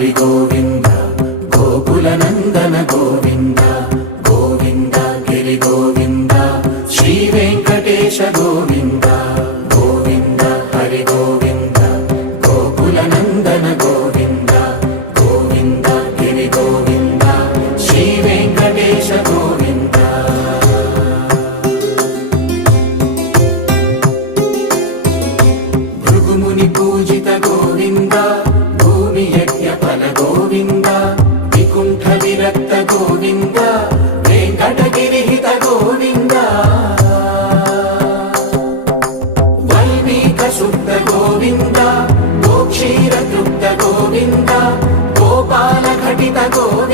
హరి గోవింద గోకుల నందన గోవింద గోవింద గిరి గోవింద శ్రీ వెంకటేశ గోవింద గోవింద హరి గోవింద గోకుల నందన గోవింద గోవింద గిరి గోవింద శ్రీ వెంకటేశ గోవింద భృగుముని పూజిత గోవింద భూమి యజ్ఞ ఫల గోవింద వికుంఠ విరక్త గోవింద వెంకటగిరిహిత గోవింద వల్మీక శుద్ధ గోవింద గోక్షీర తృప్త గోవింద గోపాల ఘటిత గోవింద